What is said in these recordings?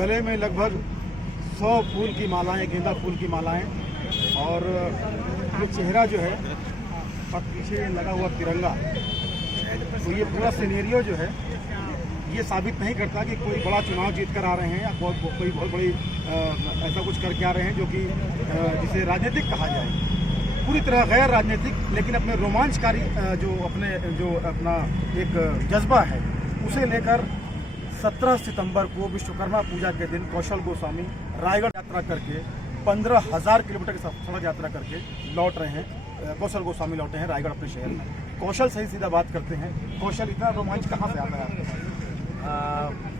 गले में लगभग 100 फूल की मालाएं, गेंदा फूल की मालाएं, और ये चेहरा जो है और पीछे लगा हुआ तिरंगा, तो ये पूरा सिनेरियो जो है ये साबित नहीं करता कि कोई बड़ा चुनाव जीत कर आ रहे हैं या कोई बहुत बड़ी ऐसा कुछ करके आ रहे हैं जो कि जिसे राजनीतिक कहा जाए। पूरी तरह गैर राजनीतिक, लेकिन अपने रोमांचकारी जो अपना एक जज्बा है उसे लेकर 17 सितंबर को विश्वकर्मा पूजा के दिन कौशल गोस्वामी रायगढ़ यात्रा करके 15,000 किलोमीटर की सड़क यात्रा करके लौट रहे हैं। कौशल गोस्वामी लौटे हैं रायगढ़ अपने शहर में। कौशल से ही सीधा बात करते हैं। कौशल, इतना रोमांच कहाँ से आता है?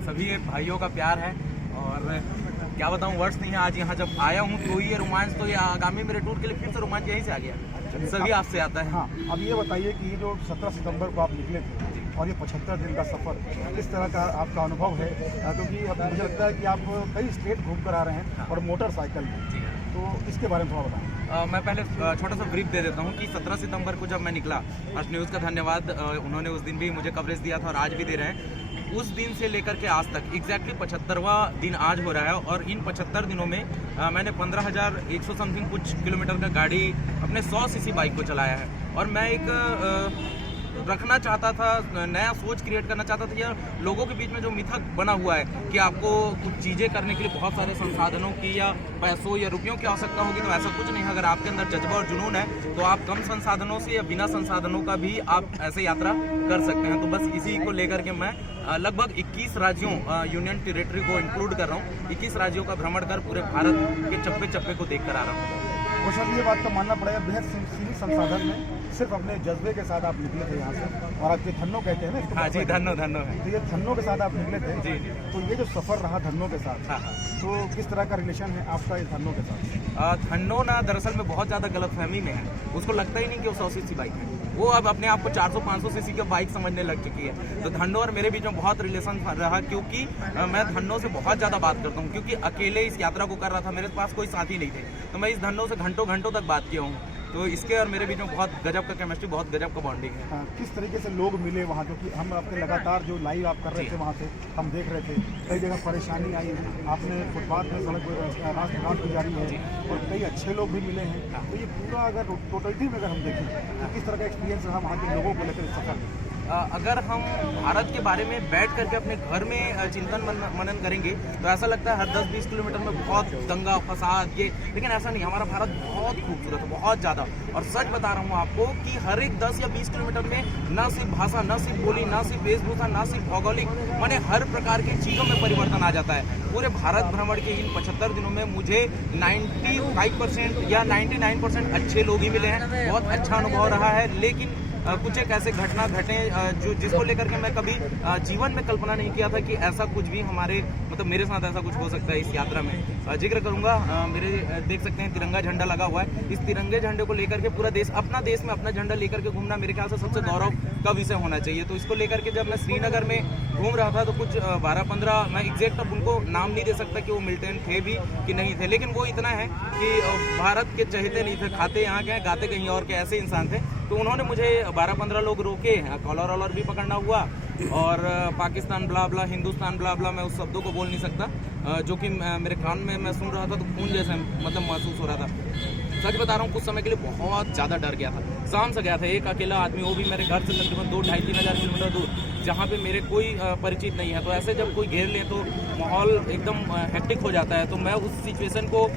सभी भाइयों का प्यार है और क्या बताऊं, वर्ड्स नहीं है। आज यहाँ जब आया हूँ तो ये रोमांच, तो ये आगामी मेरे टूर के लिए फिर से रोमांच यहीं से आ गया। सभी आपसे आता है। हाँ, अब ये बताइए कि ये जो 17 सितंबर को आप निकले थे और ये 75 दिन का सफ़र, किस तरह का आपका अनुभव है? क्योंकि अब मुझे लगता है कि आप कई स्टेट घूम कर आ रहे हैं और मोटरसाइकिल में, तो इसके बारे में थोड़ा बताएं। मैं पहले छोटा सा ब्रीफ दे देता हूँ कि 17 सितंबर को जब मैं निकला, फर्स्ट न्यूज़ का धन्यवाद, उन्होंने उस दिन भी मुझे कवरेज दिया था और आज भी दे रहे हैं। उस दिन से लेकर के आज तक एग्जैक्टली 75वां दिन आज हो रहा है और इन 75 दिनों में मैंने 15,100 समथिंग कुछ किलोमीटर का गाड़ी अपने 100 सीसी बाइक को चलाया है। और मैं एक रखना चाहता था, नया सोच क्रिएट करना चाहता था। या लोगों के बीच में जो मिथक बना हुआ है कि आपको कुछ चीज़ें करने के लिए बहुत सारे संसाधनों की या पैसों या रुपयों की आवश्यकता होगी, तो ऐसा कुछ नहीं है। अगर आपके अंदर जज्बा और जुनून है तो आप कम संसाधनों से या बिना संसाधनों का भी आप ऐसे यात्रा कर सकते हैं। तो बस इसी को लेकर के मैं लगभग 21 राज्यों, यूनियन टेरिटरी को इंक्लूड कर रहा हूँ, 21 राज्यों का भ्रमण कर पूरे भारत के चप्पे चप्पे को देख कर आ रहा हूँ। कौशल, ये बात तो मानना पड़ेगा, बेहद सीमित संसाधन में सिर्फ अपने जज्बे के साथ आप निकले थे यहाँ से, और आपके धन्नो कहते हैं ना? हाँ जी, धन्नो है। तो ये धन्नो के साथ आप निकले थे जी। तो ये जो सफ़र रहा धन्नो के साथ, हाँ। तो किस तरह का रिलेशन है आपका इस धन्नो के साथ? धन्नो ना दरअसल में बहुत ज़्यादा गलतफहमी में है। उसको लगता ही नहीं कि वो 100 सीसी बाइक है, वो अब अपने आप को 400-500 सीसी की बाइक समझने लग चुकी है। तो धन्नो और मेरे बीच में बहुत रिलेशन रहा, क्योंकि मैं धन्नो से बहुत ज़्यादा बात करता हूँ, क्योंकि अकेले इस यात्रा को कर रहा था, मेरे पास कोई साथी नहीं थे। तो मैं इस धन्नो से घंटों घंटों तक बात किया हूँ। तो इसके और मेरे बीच में बहुत गजब का केमिस्ट्री, बहुत गजब का बॉन्डिंग है। हाँ, किस तरीके से लोग मिले वहाँ? क्योंकि हम आपके लगातार जो लाइव आप कर रहे थे वहाँ से हम देख रहे थे, कई जगह परेशानी आई, आपने फुटपाथ में सड़क रात गुजारी है और कई अच्छे लोग भी मिले हैं। तो ये पूरा अगर टोटलिटी में अगर हम देखें तो किस तरह का एक्सपीरियंस रहा वहाँ के लोगों को लेकर इस सफर में? अगर हम भारत के बारे में बैठ करके अपने घर में चिंतन मनन करेंगे तो ऐसा लगता है हर 10-20 किलोमीटर में बहुत दंगा फसाद ये, लेकिन ऐसा नहीं। हमारा भारत बहुत खूबसूरत है, बहुत ज़्यादा। और सच बता रहा हूँ आपको कि हर एक 10 या 20 किलोमीटर में ना सिर्फ भाषा, ना सिर्फ बोली, ना सिर्फ वेशभूषा, ना सिर्फ भौगोलिक, माने हर प्रकार की चीज़ों में परिवर्तन आ जाता है। पूरे भारत भ्रमण के इन 75 दिनों में मुझे 95% या 99% अच्छे लोग ही मिले हैं। बहुत अच्छा अनुभव रहा है। लेकिन कुछ एक ऐसे घटना घटे जो जिसको लेकर के मैं कभी जीवन में कल्पना नहीं किया था कि ऐसा कुछ भी मेरे साथ ऐसा कुछ हो सकता है इस यात्रा में। जिक्र करूंगा, मेरे देख सकते हैं तिरंगा झंडा लगा हुआ है। इस तिरंगे झंडे को लेकर के पूरा देश में अपना झंडा लेकर के घूमना मेरे ख्याल से सबसे गौरव का विषय होना चाहिए। तो इसको लेकर के जब मैं श्रीनगर में घूम रहा था तो कुछ 12-15, मैं एग्जैक्ट अब उनको नाम नहीं दे सकता कि वो मिलिटेंट थे भी कि नहीं थे, लेकिन वो इतना है कि भारत के चहेते नहीं थे, खाते यहाँ के हैं, गाते कहीं और के, ऐसे इंसान थे। तो उन्होंने मुझे 12-15 लोग रोके, कॉलर वॉलर भी पकड़ना हुआ और पाकिस्तान ब्ला ब्ला, हिंदुस्तान ब्ला ब्ला, मैं उस शब्दों को बोल नहीं सकता, जो कि मेरे कान में मैं सुन रहा था तो खून जैसे महसूस हो रहा था। सच बता रहा हूँ, कुछ समय के लिए बहुत ज़्यादा डर गया था। शाम से गया था, एक अकेला आदमी, वो भी मेरे घर से तकरीबन 2-2.5-3 हज़ार किलोमीटर दूर, जहाँ पे मेरे कोई परिचित नहीं है। तो ऐसे जब कोई घेर ले तो माहौल एकदम हेक्टिक हो जाता है। तो मैं उस सिचुएशन को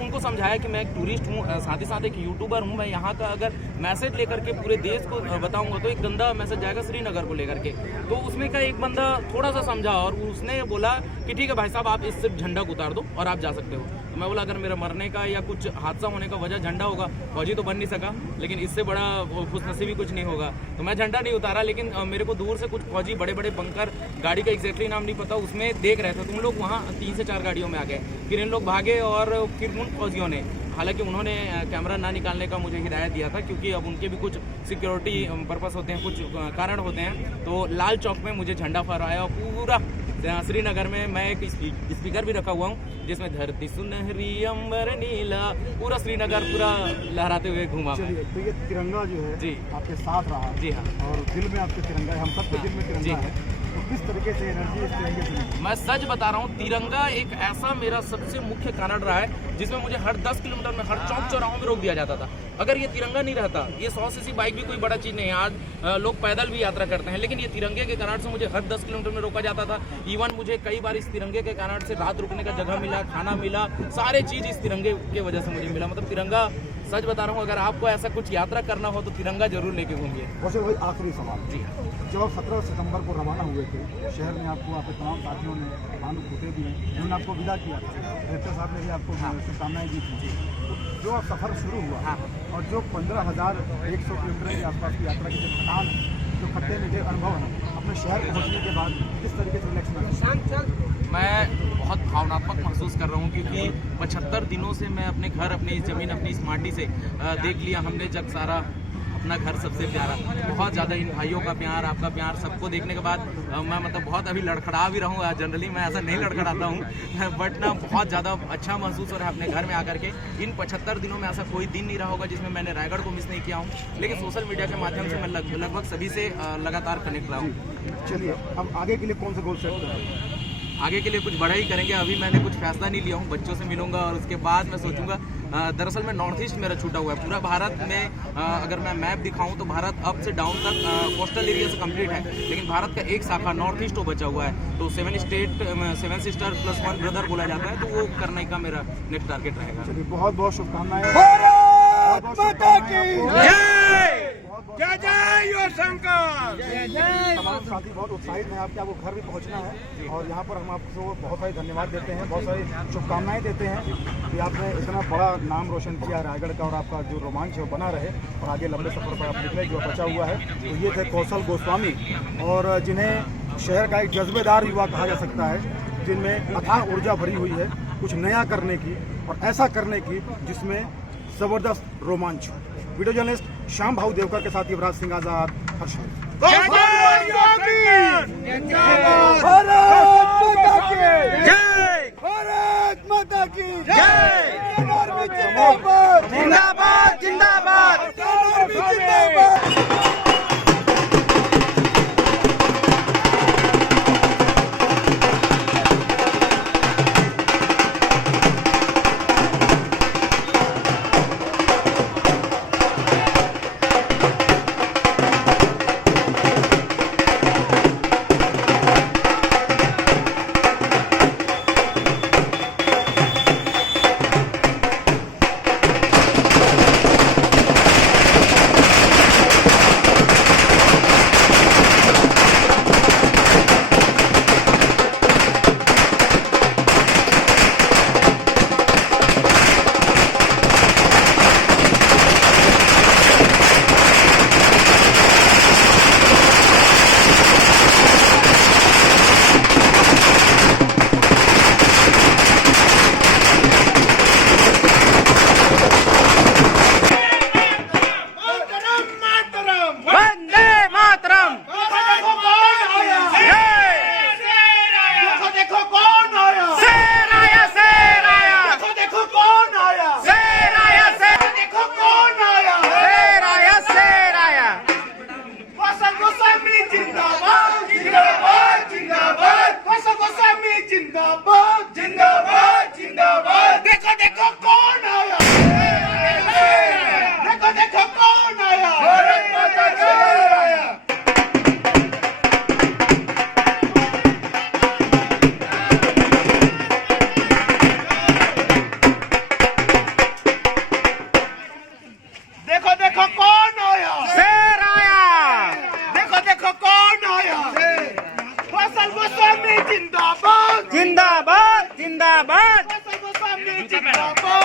उनको समझाया कि मैं एक टूरिस्ट हूँ, साथ ही साथ एक यूट्यूबर हूँ। मैं यहाँ का अगर मैसेज लेकर के पूरे देश को बताऊँगा तो एक गंदा मैसेज जाएगा श्रीनगर को लेकर के। तो उसमें का एक बंदा थोड़ा सा समझा और उसने बोला कि ठीक है भाई साहब, आप इससे झंडा को उतार दो और आप जा सकते हो। तो मैं बोला, अगर मेरा मरने का या कुछ हादसा होने का वजह झंडा होगा, फौजी तो बन नहीं सका, लेकिन इससे बड़ा खुशनसीबी कुछ नहीं होगा। तो मैं झंडा नहीं उतारा, लेकिन मेरे को दूर से कुछ फौजी बड़े बड़े बंकर, गाड़ी का एग्जैक्टली नाम नहीं पता, उसमें देख रहे थे। तुम लोग वहाँ 3 से 4 गाड़ियों में आ गए। फिर इन लोग भागे और फिर उन फौजियों ने, हालांकि उन्होंने कैमरा ना निकालने का मुझे हिदायत दिया था, क्योंकि अब उनके भी कुछ सिक्योरिटी पर्पस होते हैं, कुछ कारण होते हैं। तो लाल चौक में मुझे झंडा फहराया पूरा श्रीनगर में। मैं एक स्पीकर भी रखा हुआ हूँ जिसमें धरती सुनहरी अंबर नीला, पूरा श्रीनगर पूरा लहराते हुए घूमा। तो ये तिरंगा जो है जी आपके साथ रहा? जी हाँ। और दिल में आपके तिरंगा है, हम सबके दिल में तिरंगा है। तो किस तरीके से एनर्जी इस तिरंगे से मिली? मैं सच बता रहा हूँ, तिरंगा एक ऐसा मेरा सबसे मुख्य कारण रहा है जिसमें मुझे हर 10 किलोमीटर में, हर चौक चौराहों में रोक दिया जाता था। अगर ये तिरंगा नहीं रहता, ये 100 सीसी बाइक भी कोई बड़ा चीज़ नहीं है, आज लोग पैदल भी यात्रा करते हैं, लेकिन ये तिरंगे के कारण से मुझे हर 10 किलोमीटर में रोका जाता था। इवन मुझे कई बार इस तिरंगे के कारण से रात रुकने का जगह मिला, खाना मिला, सारे चीज़ इस तिरंगे की वजह से मुझे मिला। मतलब तिरंगा, सच बता रहा हूँ, अगर आपको ऐसा कुछ यात्रा करना हो तो तिरंगा जरूर लेके घूमिए। वैसे वही आखिरी सवाल, जी जब आप 17 सितंबर को रवाना हुए थे, शहर में आपको आपके तमाम साथियों ने, भानु खुटे भी हैं, उन्होंने आपको विदा किया था, कलेक्टर साहब ने भी आपको शुभकामनाएं दी थी। तो जो आप सफ़र शुरू हुआ और जो 15,100 किलोमीटर के आसपास की यात्रा की जो थकान, जो खट्टे मीठे अनुभव हैं, अपने शहर पहुँचने के बाद किस तरीके से रिलैक्स महसूस? मैं बहुत भावनात्मक महसूस कर रहा हूँ, क्योंकि 75 दिनों से मैं अपने घर, अपनी इस ज़मीन, अपनी इस माटी से देख लिया हमने जग सारा, अपना घर सबसे प्यारा। बहुत ज़्यादा इन भाइयों का प्यार, आपका प्यार, सबको देखने के बाद मैं मतलब बहुत अभी लड़खड़ा भी रहा हूँ। जनरली मैं ऐसा नहीं लड़खड़ाता हूँ, बट ना बहुत ज़्यादा अच्छा महसूस हो रहा है अपने घर में आकर के। इन 75 दिनों में ऐसा कोई दिन नहीं रहा होगा जिसमें मैंने रायगढ़ को मिस नहीं किया हूँ, लेकिन सोशल मीडिया के माध्यम से मैं लगभग सभी से लगातार कनेक्ट रहा हूँ। चलिए, अब आगे के लिए कौन सा गोल सेट करें? आगे के लिए कुछ बड़ा ही करेंगे। अभी मैंने कुछ फैसला नहीं लिया हूँ, बच्चों से मिलूंगा और उसके बाद मैं सोचूंगा। दरअसल मैं नॉर्थ ईस्ट मेरा छूटा हुआ है। पूरा भारत में अगर मैं मैप दिखाऊं तो भारत अप से डाउन तक कोस्टल एरिया से कंप्लीट है, लेकिन भारत का एक शाखा नॉर्थ ईस्ट वो बचा हुआ है। तो 7 स्टेट 7 सिस्टर प्लस 1 ब्रदर बोला जाता है, तो वो करने का मेरा नेक्स्ट टारगेट रहेगा। चलिए, बहुत बहुत शुभकामनाएं। जय जय योर शंकर। तमाम साथी बहुत उत्साहित हैं, आपके आपको घर भी पहुंचना है और यहाँ पर हम आपको बहुत सारे धन्यवाद देते हैं, बहुत सारी शुभकामनाएं देते हैं कि आपने इतना बड़ा नाम रोशन किया रायगढ़ का, और आपका जो रोमांच है वो बना रहे और आगे लंबे सफर पर आप निकले, जो बचा हुआ है। तो ये थे कौशल गोस्वामी, और जिन्हें शहर का एक जज्बेदार युवा कहा जा सकता है, जिनमें अथाह ऊर्जा भरी हुई है कुछ नया करने की और ऐसा करने की जिसमें जबरदस्त रोमांच हो। वीडियो जर्नलिस्ट श्याम भाऊ देवकर के साथ युवराज सिंह आजाद, हर्षद। जय जय योर शंकर। भारत माता की जय। जिंदाबाद जिंदाबाद जिंदाबाद। जिंदाबाद जिंदाबाद जिंदाबाद।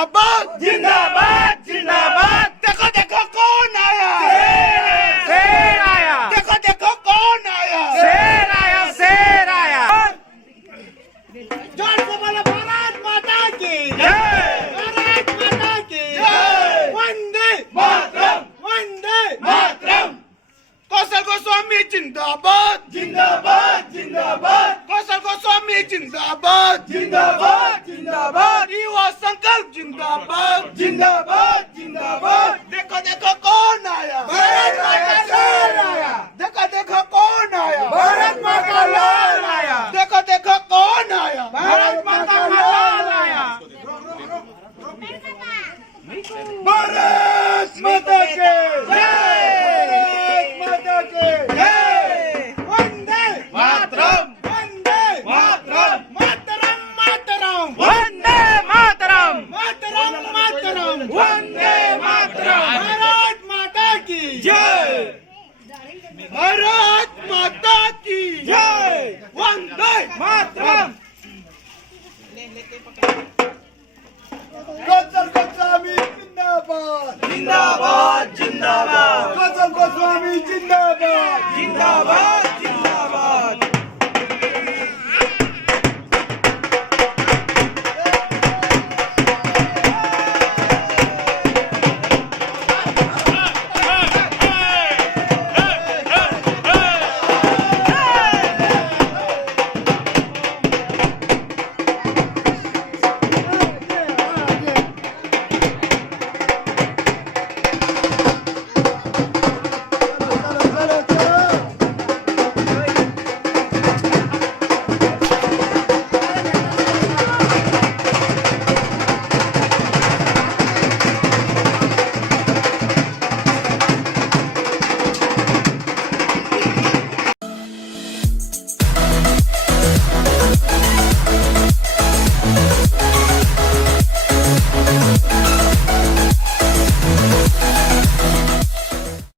जिंदाबाद जिंदाबाद जिंदाबाद देखो देखो कौन आया शेर आया देखो देखो कौन आया शेर आया शेर आया जोर से बोलो भारत माता की जय भारत माता की जय वंदे मातरम वंदे मातरम कौशल गोस्वामी जिंदाबाद जिंदाबाद जिंदाबाद कौशल गोस्वामी जिंदाबाद जिंदाबाद जिंदाबाद युवा संकल्प जिंदाबाद जिंदाबाद जिंदाबाद देखो देखो कौन आया भारत माता शेर आया देखो देखो कौन आया भारत माता लाल आया देखो देखो कौन आया भारत माता लाल आया भारत माता के जय माता के जय वंदे मातरम वंदे मातरम मातरम मातरम वंदे मातरम मातरम मातरम वंदे मातरम भारत माता की जय भारत माता की जय वंदे मातरम कौशल गोस्वामी जिंदाबाद जिंदाबाद जिंदाबाद कौशल गोस्वामी जिंदाबाद जिंदाबाद जिंदाबाद We'll be right back.